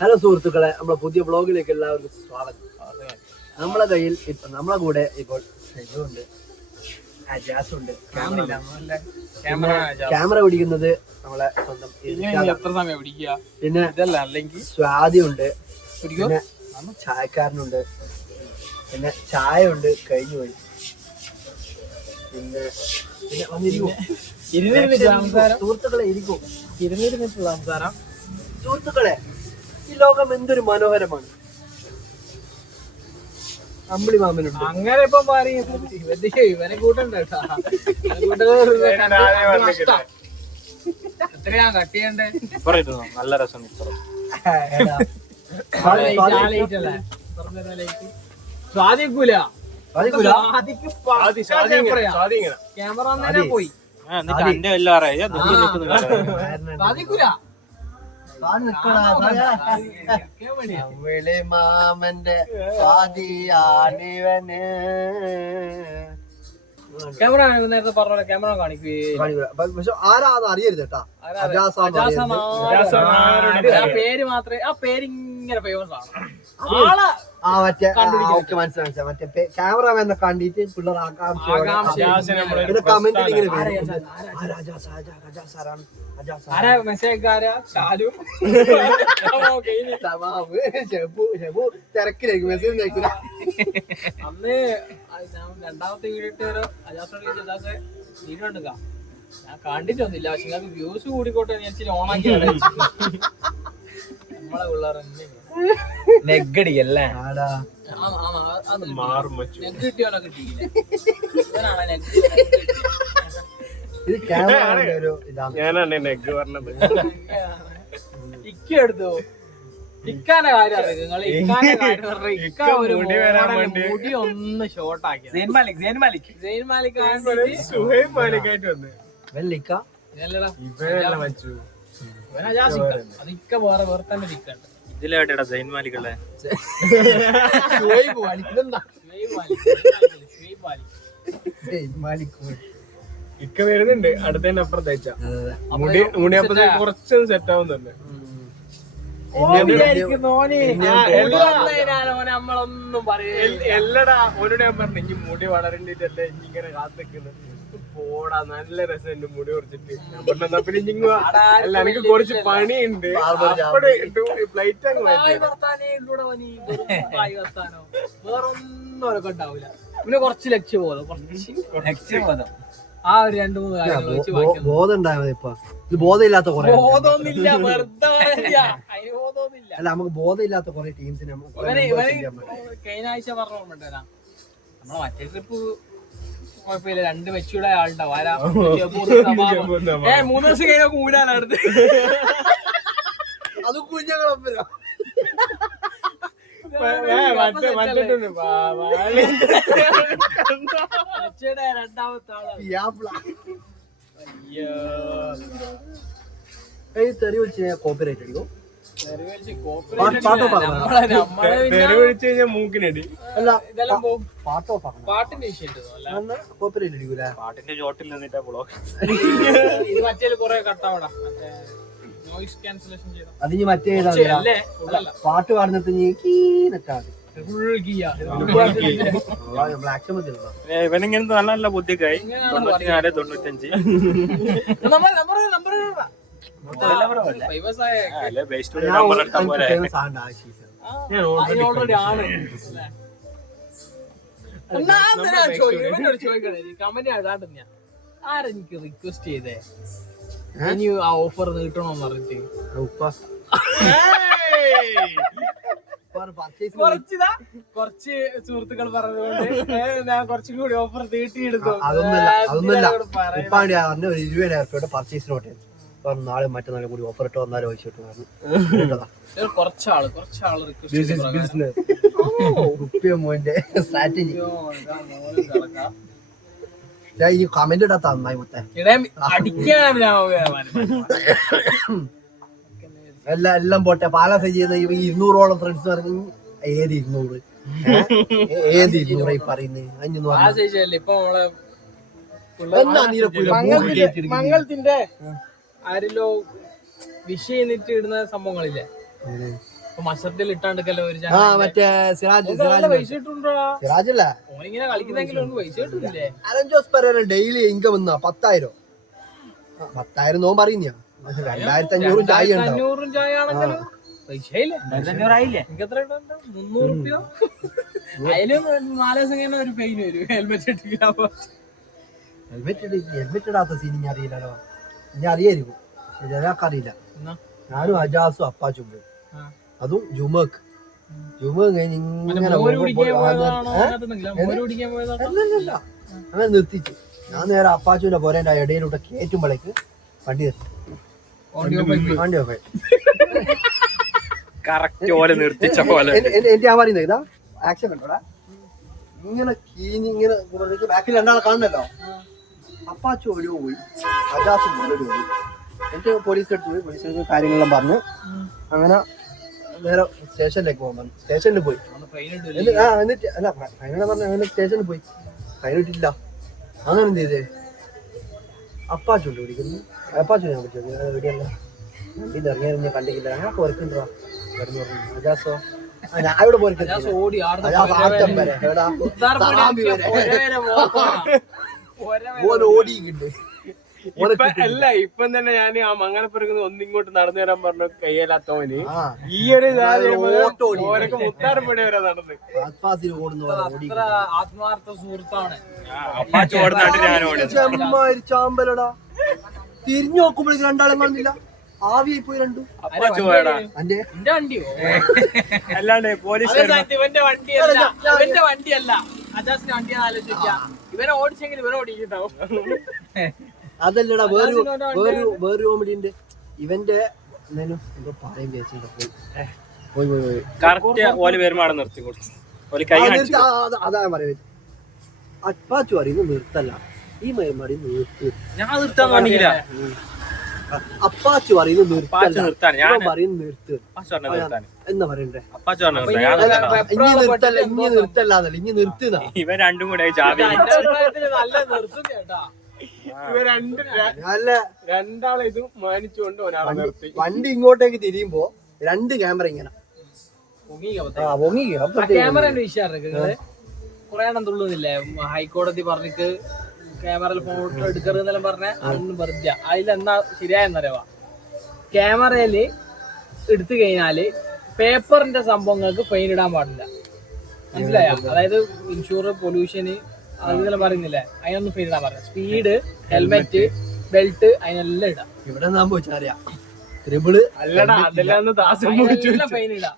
Hello സുഹൃത്തുക്കളെ, നമ്മുടെ പുതിയ ബ്ലോഗിലേക്ക് എല്ലാവർക്കും സ്വാഗതം. നമ്മളെ കയ്യിൽ നമ്മളെ കൂടെ ഇപ്പോൾ ഉണ്ട്, അജാസുണ്ട്. ക്യാമറ പിടിക്കുന്നത് നമ്മളെ സ്വന്തം പിന്നെ സ്വാതിയുണ്ട്, പിന്നെ ചായക്കാരനുണ്ട്, പിന്നെ ചായ ഉണ്ട്, കഴിഞ്ഞു പോയി. പിന്നെ പിന്നെ വന്നിരിക്കും സുഹൃത്തുക്കളെ, ഇരിക്കും ഇരുന്നിരുന്നിട്ടുള്ള സംസാരം. സുഹൃത്തുക്കളെ, ഈ ലോകം എന്തൊരു മനോഹരമാണ്. അമ്പിളി മാമനുണ്ട്. അങ്ങനെ ഇപ്പൊ മാറി ഇവനെ കൂട്ടണ്ട എത്രയാ കട്ട് ചെയ്യണ്ടേ? നല്ല രസം. സാധിക്കൂല, ക്യാമറ നേരെ പോയി. സാധിക്കൂല. അമ്പിളി മാമന്റെ സ്വാതിയാണിവന്. ക്യാമറ നേരത്തെ പറഞ്ഞ ക്യാമറ കാണിക്കേ, പക്ഷെ ആരാ അത് അറിയരുത് കേട്ടാ. പേര് മാത്രമേ, ആ പേരിങ്ങനെ ഫേമസ് ആണ്. മറ്റേ മനസ്സിലായി, മറ്റേ ക്യാമറമാനെ കണ്ടിട്ട് പിള്ളേർ കമന്റിൽ ഇങ്ങനെ തിരക്കിലേക്ക് മെസ്സേജ് അയക്കൂല. അന്ന് രണ്ടാമത്തെ വീഡിയോ ഇട്ട് അജാസോട് വീഡിയോ എടുക്കാം. ഞാൻ കണ്ടിട്ടൊന്നുമില്ല, പക്ഷെ നിങ്ങൾക്ക് വ്യൂസ് കൂടിക്കോട്ടെ ഞാൻ ഇച്ചിരി ഓണാക്കി. നമ്മളെ പിള്ളേർ നെഗടിയല്ലേ നെഗ് കിട്ടിയോനോ കിട്ടിയില്ല. ഇക്ക എടുത്തു. ഇക്കാന്റെ കാര്യം അറിയാം നിങ്ങൾ. ഇക്കാന്റെ കാര്യം ഇക്ക ഒരു മുടി ഒന്ന് ഷോർട്ട് ആക്കി. സെയിൻ മാലിക് അത് ഇക്ക വേറെ വേറെ തന്നെ ഇരിക്കണ്ട്. ഇതിലെവിടെയാ ജൈൻ മാലിക്കുള്ള ഇക്ക വരുന്നുണ്ട് അടുത്തതിന്റെ അപ്പുറം തയ്ച്ച മുടിയപ്പത്തെ കുറച്ച് സെറ്റ് ആവുന്നുണ്ട്. എല്ലടാ ഓരോട് ഞാൻ പറഞ്ഞു, ഇനി മുടി വളരണ്ടിട്ടല്ലേ ഇങ്ങനെ കാത്തിക്കുന്നത്. പോടാ, നല്ല രസമുണ്ട് മുടി കുറച്ചിട്ട്. ഞാൻ പറഞ്ഞാ പിന്നെ ഇങ്ങ അല്ല, എനിക്ക് കുറച്ച് പണിയുണ്ട്. ഫ്ലൈറ്റ് അങ്ങ് വേറൊന്നും ഉണ്ടാവില്ല. പിന്നെ കുറച്ച് ലക്ഷ്യബോധം, ആ ഒരു 2-3 കാര്യങ്ങൾ വെച്ച് ബോധം ഉണ്ടായാൽ മതി. ഇപ്പൊ ഇത് ബോധമില്ലാത്ത കുറെ ബോധമൊന്നുമില്ല, വെറുതെ അതിന് ബോധമൊന്നുമില്ല. അല്ല, നമുക്ക് ബോധമില്ലാത്ത കുറെ ടീംസിനെ കഴിഞ്ഞ ആഴ്ച പറഞ്ഞോണ്ടാ നമ്മളെ മറ്റേ ട്രിപ്പ് കുഴപ്പമില്ല, 2 മെച്ചൂടെ ആളുണ്ടാവും. 3 ദിവസം കഴിഞ്ഞ കൂടാനടുത്ത് അത് കുഞ്ഞുങ്ങളൊപ്പര രണ്ടാമത്തെ ആളാണ്. തെറി വിളിച്ച് കോപ്പിറൈറ്റ് അടിക്കും. മൂക്കിനടി അല്ല, ഇതെല്ലാം പോകും. പാട്ട് ഓഫ് ആക്കണം. പാട്ടിന്റെ വിഷയം കോപ്പിറൈറ്റ് അടിക്കൂല. പാട്ടിന്റെ ചോട്ടിൽ നിന്നിട്ടാ ബ്ലോഗ്. ഇത് മറ്റേ കുറെ കട്ടാവടാ, നോയിസ് ക്യാൻസലേഷൻ ചെയ്ത അത് ഇനി മറ്റേ പാട്ട് പാടുന്നിട്ട് ഇവനിങ്ങനത്തെ നല്ല നല്ല ബുദ്ധിക്കായി. 94-95 ഓൾറെഡി ആണ്. ചോദിക്കണേ കമന്റ് ആടാണ്ട് ഞാൻ ആരെനിക്ക് റിക്വസ്റ്റ് ചെയ്തേ ഇനി ആ ഓഫർ നീട്ടണോന്ന് പറഞ്ഞിട്ട് കുറച്ച് സുഹൃത്തുക്കൾ പറഞ്ഞതുകൊണ്ട് ഞാൻ കുറച്ചും കൂടി ഓഫർ നീട്ടിയെടുത്തു. അതൊന്നുമില്ല. 20,000 പർച്ചേസ് നോട്ട് നാളെ മറ്റന്നാളും കൂടി ഓഫർ ഇട്ട് വന്നാലും ചോദിച്ചിട്ട് കുറച്ചാള് മോന്റെ സ്ട്രാറ്റജി ഈ കമന്റ് ഇടാത്ത നന്നായി മൊത്തം എല്ലാം പോട്ടെ. പാലാസ ചെയ്യുന്ന 200ഓളം ഫ്രണ്ട്സ് പറഞ്ഞു. ഏത് 200 ഈ പറയുന്നത്? 500 മംഗളത്തിന്റെ ആരിലോ വിഷയം ഇടുന്ന സംഭവങ്ങളില്ലേ, മഷത്തിൽ ഇട്ടാണ്ടല്ലോ ഒരു ആ മറ്റേ സിറാജ് പൈസ കിട്ടുണ്ടോടാ സിറാജല്ല ഓനിങ്ങനെ കളിക്കുന്നെങ്കിലും അവർക്ക് പൈസ കിട്ടുന്നില്ലേ? അലൻ ജോസ് പെരേര ഡെയിലി ഇൻകം വന്നാ 10,000 10,000 നോമ്പ് അറിയുന്ന 2,500 ചായ ഉണ്ടാവും. 500 ചായ ആണെങ്കിലും പൈസ ഇല്ലേ? എനിക്ക് എത്ര 300 റുപ്യ അതിലും 4 ദിവസം കഴിഞ്ഞാൽ ഒരു പെയിൻ വരും ഹെൽമെറ്റ് ഇട്ടില്ല. ഹെൽമെറ്റ് ഇടാത്ത സീൻ ഞാൻ അറിയില്ലല്ലോ. ഞാൻ അറിയായിരിക്കും, അറിയില്ല. ഞാനും അജാസും അപ്പാച്ചും പോയി, അതും ജുമക്ക് കഴിഞ്ഞ് ഇങ്ങനെ അങ്ങനെ നിർത്തിച്ചു. ഞാൻ നേരെ അപ്പാച്ചുവിന്റെ പോരേന്റെ ഇടയിലൂടെ കയറ്റുമ്പോഴേക്ക് വണ്ടി ഓഫ്. കറക്റ്റ് പോലെ നിർത്തിച്ച പോലെ എന്റെ ഞാൻ പറയുന്നത് ഇതാ ആക്ഷൻ കണ്ടോടാ, ഇങ്ങനെ കീഞ്ഞ് ഇങ്ങനെ ബാക്കിൽ രണ്ടാളെ കാണണല്ലോ. അപ്പാച്ചു ഓടി പോയി, അജാസും ഓടി പോയി. എന്നിട്ട് പോലീസ് എടുത്ത് പോയി, പോലീസ് കാര്യങ്ങളെല്ലാം പറഞ്ഞ് അങ്ങനെ നേരെ സ്റ്റേഷനിലേക്ക് പോകാൻ പറഞ്ഞു. സ്റ്റേഷനിൽ പോയി എന്നിട്ട് അല്ല ഫൈനൽ പറഞ്ഞ അങ്ങനെ സ്റ്റേഷനിൽ പോയി. ഫൈൻ ഇട്ടില്ല. അങ്ങനെ എന്ത് ചെയ്തേ, അപ്പാച്ചുണ്ട് പിടിക്കുന്നു. അപ്പാച്ചു ഞാൻ പിടിച്ചത് എവിടെയല്ല വണ്ടി ഇറങ്ങിയ കണ്ടില്ല. ഞാൻ പോരക്കുണ്ടോ പറഞ്ഞു അജാസോ ഞാനിവിടെ പോരക്കുന്നത് ഓടിയിട്ടുണ്ട്. അല്ല ഇപ്പം തന്നെ ഞാൻ ആ മംഗലപ്പുറത്ത് ഒന്നിങ്ങോട്ട് നടന്നു വരാൻ പറഞ്ഞു കയ്യിലാത്തവന് ഈ ഒരു മുത്താറപ്പടി വരെ നടന്ന് ആത്മാർത്ഥ സുഹൃത്താണ്. ചാമ്പലടാ. തിരിഞ്ഞു നോക്കുമ്പോഴേക്ക് രണ്ടാളും കാണുന്നില്ല, ആവിയായി പോയി രണ്ടും. എന്റെ വണ്ടിയോ അല്ലാണ്ട് പോലീസ് ഇവന്റെ വണ്ടിയല്ല അജാസിന്റെ വണ്ടിയാന്ന് ആലോചിക്കാം. ഇവനെ ഓടിച്ചെങ്കിൽ ഇവനെ ഓടിക്കുണ്ടാവും. അതല്ലടാ, വേറൊരു കോമഡി ഉണ്ട്. ഇവന്റെ എന്തോ പറയും പോയി കറക്റ്റ് ഓല് പെരുമാടെ നിർത്തി കൊടുത്തു. അതാ പറയുന്നത്. അപ്പാച്ചു പറയുന്നത് നിർത്തല്ല, ഈ മേമാടി നിർത്തി. ഞാൻ നിർത്താൻ കാണിക്കില്ല. അപ്പാച്ചു പറയുന്നത് നിർത്താൻ പറയുന്നത് നിർത്ത് എന്നാ പറയണ്ടേ. ഇനി നിർത്തല്ല ഇനി നിർത്തുന്ന. ഇവൻ രണ്ടും കൂടെ ചാവി നല്ല നിർത്തും ചേട്ടാ. രണ്ടാളെ ഇത് മാനിച്ചുകൊണ്ട് ഒരാളെ നിർത്തി. വണ്ടി ഇങ്ങോട്ടേക്ക് തിരിയുമ്പോ 2 ക്യാമറ ഇങ്ങനെ ക്യാമറ വിഷയം കുറെ എണ്ണം തുള്ളുന്നില്ലേ. ഹൈക്കോടതി പറഞ്ഞിട്ട് ക്യാമറയിൽ ഫോട്ടോ എടുക്കരുതെന്നെല്ലാം പറഞ്ഞ അതൊന്നും വെറുതെ. അതിലെന്നാ ശരിയായെന്നറിയാ, ക്യാമറയില് എടുത്തു കഴിഞ്ഞാല് പേപ്പറിന്റെ സംഭവങ്ങൾക്ക് ഫൈൻ ഇടാൻ പാടില്ല. മനസ്സിലായ? അതായത് ഇൻഷൂർ, പൊല്യൂഷന് അതെല്ലാം പറയുന്നില്ലേ, അതിനൊന്നും ഫൈൻ ഇടാൻ പാടില്ല. സ്പീഡ്, ഹെൽമെറ്റ്, ബെൽറ്റ് അതിനെല്ലാം ഇടാം. ഇവിടെ സംഭവിച്ചറിയാം. അല്ലടാ അതെല്ലാം ഫൈൻ ഇടാം.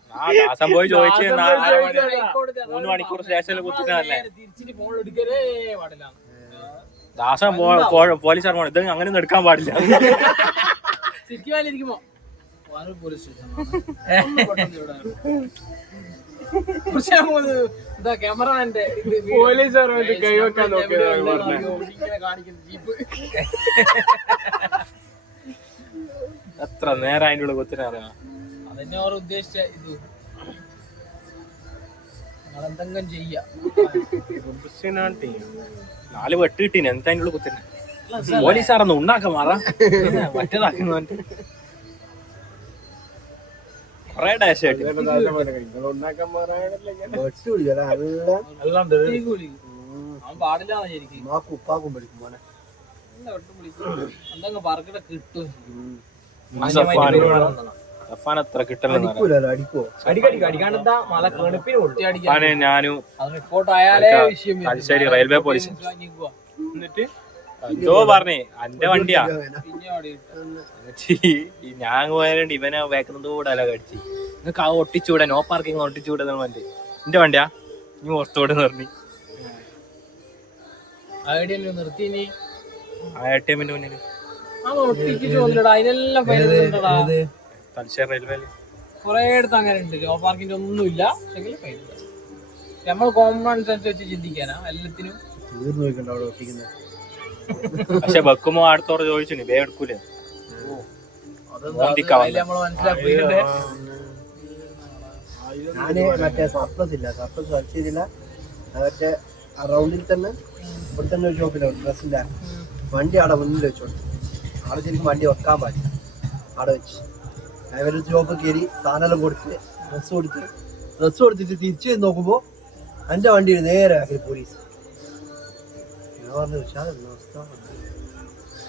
3 മണിക്കൂർ സ്റ്റേഷനിൽ കുത്തിട്ടല്ലേ തിരിച്ചിട്ട് ഫോൺ എടുക്കലേ പാടില്ല. ദാസം പോലീസ് ഇത് അങ്ങനെ എടുക്കാൻ പാടില്ല. സിറ്റിവാലിരിക്കുമ്പോ പോലീസ് ക്യാമറമാന്റെ പോലീസ് കൈവെക്കാൻ കാണിക്കുന്ന ജീപ്പ് എത്ര നേരം അതിൻ്റെ ഉള്ളിൽ കുത്തിനറിയാം. അതന്നെ അവർ ഉദ്ദേശിച്ച ഇത് എന്തെങ്കിലും ചെയ്യാം. 4 വെട്ട് കിട്ടീന് എന്താ അതിൻ്റെ ഉള്ളിൽ കുത്തിന്. പോലീസാറൊന്ന് ഉണ്ടാക്കാൻ മാറാ മറ്റേതാക്കുന്ന കൊറേ ഡാഷ് കിട്ടി. പാടില്ലാന്ന് ശരിക്കും കിട്ടും. എത്ര കിട്ടലെന്ന് ഞാനും തലശ്ശേരി റെയിൽവേ പോലീസ് എന്നിട്ട് എന്തോ പറഞ്ഞേ എന്റെ വണ്ടിയാ ഞാൻ പോയാലുണ്ട് ഇവനെ വേക്കുന്നത് കൂടെ അല്ല കടിച്ച് നിങ്ങൾക്ക് ആ ഒട്ടിച്ചൂടെ, നോ പാർക്കിങ് ഒട്ടിച്ചൂടെ വണ്ടി എന്റെ വണ്ടിയാ നീ പുറത്തോടെ നിർത്തി നിർത്തി ATM-ന്റെ മുന്നിൽ അതിനെല്ലാം തലശ്ശേരി റെയിൽവേയിൽ കൊറേ അടുത്ത് അങ്ങനെ ഉണ്ട്. നോ പാർക്കിന്റെ ഒന്നുമില്ല, നമ്മൾ കോമൺ സെൻസ് വെച്ച് ചിന്തിക്കാനാ എല്ലാത്തിനും. പക്ഷെ വെക്കുമ്പോ അടുത്തോടെ ചോദിച്ചു വേ എടുക്കൂലേ. ഞാന് മറ്റേ സർപ്ലസ് ഇല്ല, സർപ്ലസ് സെർച്ച് ചെയ്തില്ല. മറ്റേ റൗണ്ടിൽ തന്നെ ഇവിടെ തന്നെ ഒരു ഷോപ്പിലാണ് ഡ്രസ്സിന്റെ. വണ്ടി അവിടെ മുന്നിൽ വെച്ചോളൂ. അവിടെ ശരിക്കും വണ്ടി വെക്കാൻ പാടില്ല. അവിടെ വെച്ച് അവര് ഷോപ്പ് കയറി സാധനം കൊടുത്ത് ഡ്രസ് കൊടുത്തിട്ട് തിരിച്ചു നോക്കുമ്പോ എന്റെ വണ്ടിയിൽ നേരെ ആക്കി പോലീസ്. ഞാൻ പറഞ്ഞു അവസ്ഥ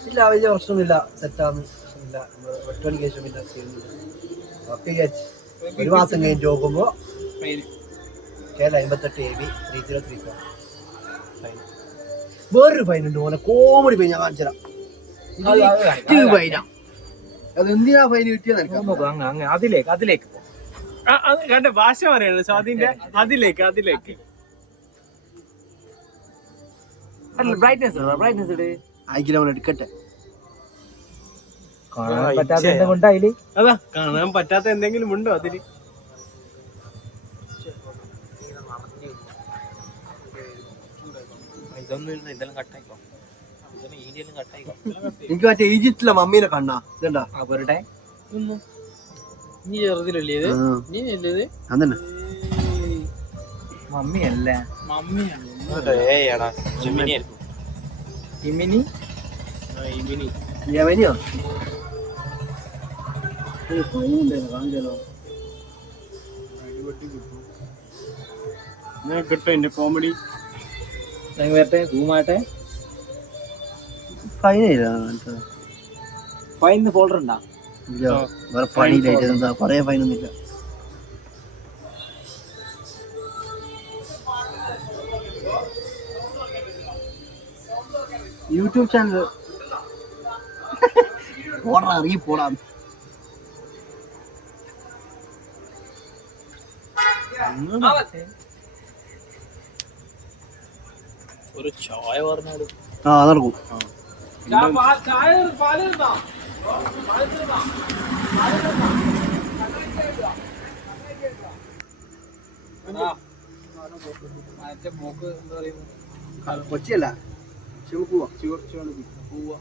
ഇല്ല, വലിയ പ്രശ്നമില്ല, സെറ്റാന്ന്, പ്രശ്നമില്ല, ഒറ്റ മണിക്ക് ശേഷം പിന്നെ ചെയ്യുന്നില്ല. ഓക്കെ വിചാരിച്ചു. ഒരു മാസം കഴിഞ്ഞ് നോക്കുമ്പോ കേരള 58 AB 3034 ഫൈൻ. വേറൊരു ഫൈൻ ഉണ്ട് പോലെ, കോമഡി ഫൈൻ. ഞാൻ കാണിച്ചു തരാം. അത് എന്തിനാ ഫൈൻ കിട്ടിയെന്ന് അതിലേക്ക് കണ്ട ഭാഷ പറയണ സ്വാതിന്റെ അതിലേക്ക് ആയിക്കില്ല, അവൻ എടുക്കട്ടെ. അതാ കാണാൻ പറ്റാത്ത എന്തെങ്കിലും ഉണ്ടോ അതില്? ഇതെല്ലാം കട്ടായിക്കോ, കട്ടായിക്കോ. എനിക്ക് മറ്റേ ഈജിപ്തിലെ മമ്മീനെ കണ്ണാ ഇതണ്ടാ അവരുടെ നീ ചെറുതിലല്ലേ ഇത്? നീ അല്ലേ അതന്നെ മമ്മിയല്ലേ? മമ്മിയാണ്. യമനിയോ? കിട്ടും എന്റെ കോമഡി. ഫൈൻ ഫോൾഡർ ഉണ്ടാ? വേറെ പണിയില്ലായിട്ട് എന്താ കൊറേ ഫൈനൊന്നുമില്ല. യൂട്യൂബ് ചാനൽ പോടാ, ഇറങ്ങി പോടാ. ഒരു ചായ പറഞ്ഞാലും നടക്കും. കൊച്ചിയല്ല, പോവാ.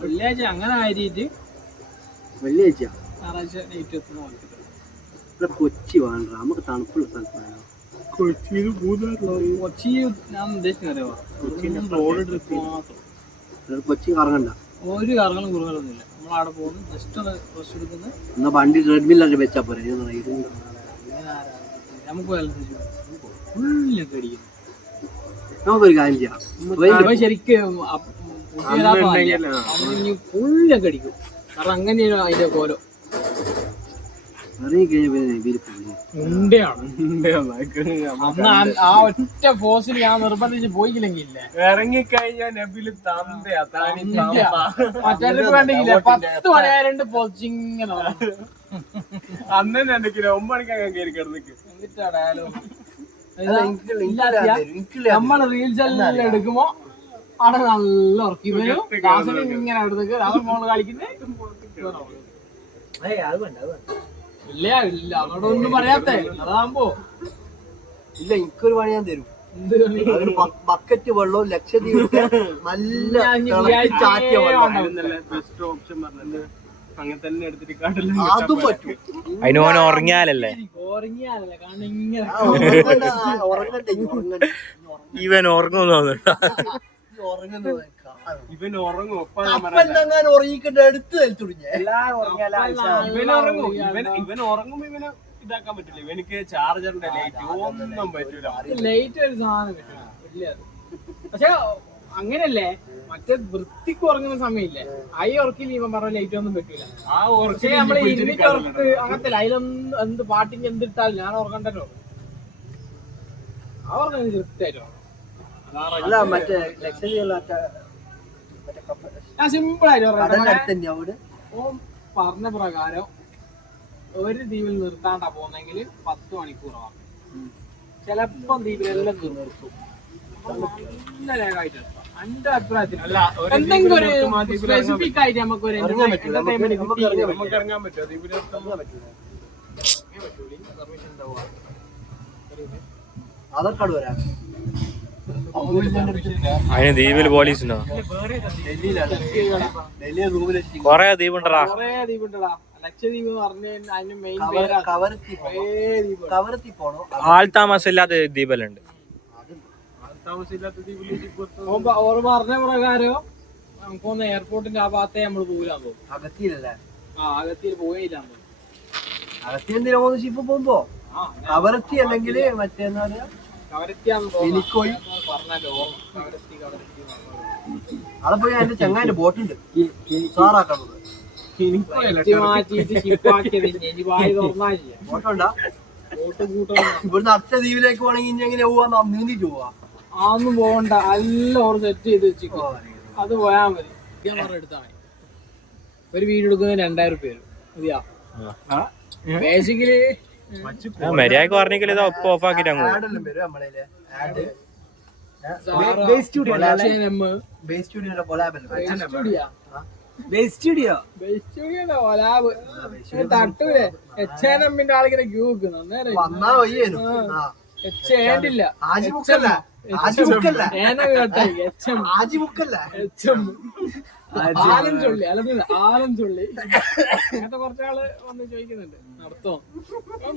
വെള്ളിയാഴ്ച അങ്ങനെ ആയിട്ട് വെള്ളിയാഴ്ച ഞായറാഴ്ച നൈറ്റ് എത്തുന്ന കൊച്ചി വേണ്ട, നമുക്ക് തണുപ്പുള്ള സ്ഥലത്താണ്. കൊച്ചി ഞാൻ ഉദ്ദേശിക്കുന്നത് റോഡ് ട്രിപ്പ് മാത്രം. കൊച്ചി കറങ്ങണ്ട, ഒരു കറങ്ങളും കുറവൊന്നുമില്ല. നമ്മളവിടെ പോകുന്നു, ജസ്റ്റ് ഒന്ന് റെസ്റ്റ് എടുക്കുന്നത്. എന്നാ വണ്ടി ട്രെഡ്മില്ലൊക്കെ വെച്ചാ പോരെ. നമുക്ക് ഫുള്ളൊക്കെ അടിക്കുന്നു. നമുക്കൊരു കാര്യം ചെയ്യാം, ശരിക്കും ഫുള്ളൊക്കെ അടിക്കും. കാരണം അങ്ങനെയാണ് അതിന്റെ ഓരോ ഇറങ്ങി കഴിഞ്ഞ അന്ന് ആ ഒറ്റ ഫോഴ്സിൽ ഞാൻ നിർബന്ധിച്ച് പോയില്ലെങ്കിൽ ഇറങ്ങിക്കഴിഞ്ഞാൽ നബില് മറ്റേ കണ്ടില്ല 10 മണിയായണ്ട് പൊച്ചിങ്ങനെ അന്ന് 2 കിലോ 9 മണിക്കകം കയറി കിടന്നിക്ക്. എന്നിട്ടാടായാലും നമ്മള് റീൽസ് എല്ലാം എടുക്കുമ്പോ അവിടെ നല്ല ഉറക്കി വരും. ഇങ്ങനെ എടുത്തേക്ക് അവൻ മോള് കളിക്കുന്നേ ഇല്ല ഇല്ല അവിടെ ഒന്നും പറയാത്ത അതാകുമ്പോ ഇല്ല. എനിക്കൊരു പണി ഞാൻ തരും. ബക്കറ്റ് വെള്ളവും ലക്ഷദ്വീപ് നല്ല ചാറ്റിയ വെള്ളം അങ്ങനെ തന്നെ എടുത്തിട്ട് അതും പറ്റും. അതിന് ഓൻ ഉറങ്ങിയാലല്ലേ? ഉറങ്ങിയാലല്ലേ? കാരണം ഇങ്ങനെ ഇവൻ ഉറങ്ങുന്നു ഇവൻ ഉറങ്ങും. ഉറങ്ങിക്കിട്ട് എടുത്ത് തുടങ്ങിയ ഇവൻ ഉറങ്ങുമ്പോ ഇവനെ ഇതാക്കാൻ പറ്റില്ല. ഇവനിക്ക് ചാർജറിന്റെ ലൈറ്റ് ഒന്നും പറ്റൂല. ലൈറ്റ് ഒരു സാധനം പറ്റില്ല. പക്ഷെ അങ്ങനല്ലേ, മറ്റേ വൃത്തിക്ക് ഉറങ്ങുന്ന സമയമില്ലേ, ഐ ഉറക്കില്ല ഇവൻ പറഞ്ഞ ലൈറ്റ് ഒന്നും പറ്റൂല. ആ പക്ഷെ നമ്മള് ഇരുന്നിട്ട് ഉറക്ക് അങ്ങനത്തെ അതിലൊന്നും എന്ത് പാട്ടിങ് എന്തിട്ടാലും ഞാൻ ഉറക്കണ്ടല്ലോ. ആ ഉറക്കം വൃത്തിയായിട്ട് ഞാൻ സിമ്പിൾ ആയിട്ട് പറഞ്ഞ പ്രകാരം ഒരു ദ്വീപിൽ നിർത്താണ്ടാ പോകുന്നെങ്കിൽ 10 മണിക്കൂറാണ്. ചിലപ്പം ദ്വീപിലെല്ലാം നിർത്തും. നല്ല ലേഖമായിട്ട് എന്റെ അഭിപ്രായത്തിൽ എന്തെങ്കിലും ഒരു സ്പെസിഫിക് ആയിട്ട് നമുക്കൊരു ഇറങ്ങാൻ പറ്റുമോ? ആധാർ കാർഡ് വരാം. അതിന് ദ്വീപിൽ പോലീസ് ഉണ്ടോ? ഡൽഹി റൂമിൽ കൊറേ ദ്വീപുണ്ടടാ. ദ്വീപുണ്ടടാ. ലക്ഷദ്വീപ് പറഞ്ഞ അതിന് മെയിൻ കവരത്തി പോണോ? ആൾ താമസം ഇല്ലാത്ത ദ്വീപല്ലുണ്ട്. ഓർ പറഞ്ഞ പ്രകാരം നമുക്കൊന്ന് എയർപോർട്ടിന്റെ ആ ഭാഗത്തേ നമ്മള് പോകില്ലാന്ന് തോന്നുന്നു. അകത്തിയിലല്ലേ? ആ അകത്തിൽ പോയില്ലാന്ന് തോന്നുന്നു. അകത്തി എന്തിനാ പോകുന്ന ഷിപ്പ് പോകുമ്പോ കവരത്തി അല്ലെങ്കിൽ മറ്റേന്ന് പറയാ കവരത്തിയാന്ന് എനിക്കോയി പറഞ്ഞല്ലോ. കവരത്തി അവിടെ പോയി എന്റെ ചങ്ങാന്റെ ബോട്ടുണ്ട് സാറാക്കുന്നത് മാറ്റിട്ട് ഷിപ്പാക്കിയത് ഇനി വായി തുറന്നാ ചെയ്യാം. ബോട്ടുണ്ടാ? ബോട്ട് കൂട്ടണം. ഇവിടുന്ന് അടുത്ത ദ്വീപിലേക്ക് പോകണമെങ്കിൽ ഇനി എങ്ങനെ പോവാ? നീന്തിട്ട് പോവാ? അതൊന്നും പോകണ്ട, എല്ലാം സെറ്റ് ചെയ്ത് വെച്ചിട്ട് അത് പോയാ മതി. എടുത്താ മതി. ഒരു വീഡിയോ എടുക്കുന്നതിന് 2000 രൂപ വരും. മതിയാ? ബേസിക്കലി മര്യാദക്ക് പറഞ്ഞെങ്കിൽ ഇത് ഒപ്പം ഓഫ് ആക്കിട്ട് അങ്ങ് പോകും. ആഡെല്ലാം വരും നമ്മളെ ആഡ് തട്ടൂലേ എച്ച്&എമ്മിന്റെ ആളിങ്ങനെ ക്യൂ വെക്കുന്നു. അന്നേരം വന്നാ വയ്യേനു. എച്ച്&ഇല്ല ആജി ബുക്കല്ല, ആജി ബുക്കല്ല, ആജി ബുക്കല്ല. ആലം ചൊള്ളി അല്ല ആലം ചൊള്ളി അങ്ങനത്തെ കുറച്ചാള് വന്ന് ചോദിക്കുന്നുണ്ട് നടത്തോ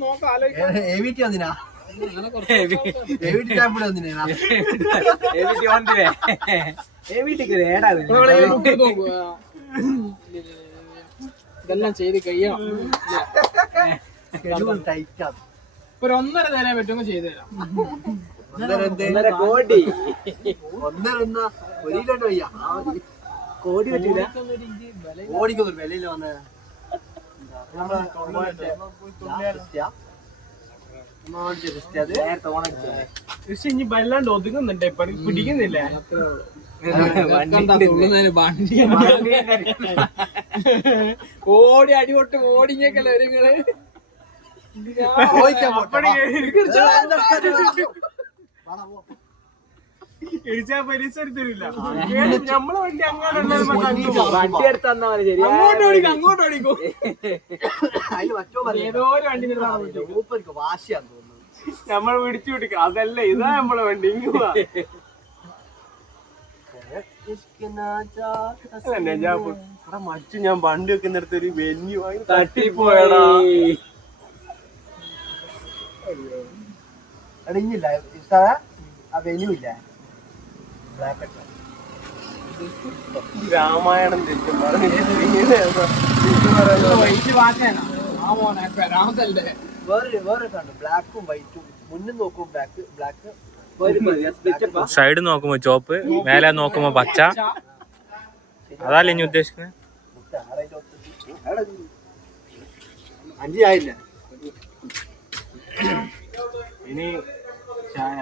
നോക്കാം ആലോചിക്കാം. എവിറ്റി വന്നിനാ? അങ്ങനെ കുറച്ച് എവിറ്റി ചാപ്പിടെ വന്നിനാ? നോക്കുക ഇതെല്ലാം ചെയ്ത് കഴിയണം. ടൈറ്റാണ്. ഒരു 1.5 തരാൻ പറ്റുമ്പോ ചെയ്തു തരാം. 1.5 കോടി 1.5 ഒരു കിലോട്ട് വയ്യ. കോടി പറ്റൂല. കോടിക്കൊന്നും വിലയില്ല വന്ന് പക്ഷെ ഇനി വല്ലാണ്ട് ഒതുങ്ങുന്നുണ്ട്, പിടിക്കുന്നില്ല. ഓടി അടിപൊട്ട് ഓടിങ്ങൊക്കെയല്ലേ ഒരുങ്ങള് പരിസരത്തില്ല. നമ്മളെ വണ്ടി അങ്ങോട്ട് അങ്ങോട്ട് ഓടിക്കും അങ്ങോട്ട് ഓടിക്കും. അതിന് മറ്റോ ഏതോ ഒരു വണ്ടി മൂപ്പർക്ക് വാശിയാന്ന് തോന്നുന്നു. നമ്മൾ പിടിച്ചു പിടിക്കും. അതല്ല, ഇതാ നമ്മളെ വണ്ടി. ഇങ്ങുവാ മറ്റു ഞാൻ വണ്ടി വെക്കുന്നിടത്ത് ഒരു വെന്യു തട്ടിപ്പോയടാ. ഇനിയില്ല ആ വെന്യൂ ഇല്ല. രാമായണം തെറ്റും വേറെ കണ്ടു ബ്ലാക്കും വൈറ്റും. മുന്നിൽ നോക്കും ബ്ലാക്ക്, സൈഡ് നോക്കുമ്പോ ചോപ്പ്, മേലെ നോക്കുമ്പോ പച്ച. അതല്ലേ ഇനി ഉദ്ദേശിക്കുന്നത്? 5 ആയില്ല. ഇനി ചായ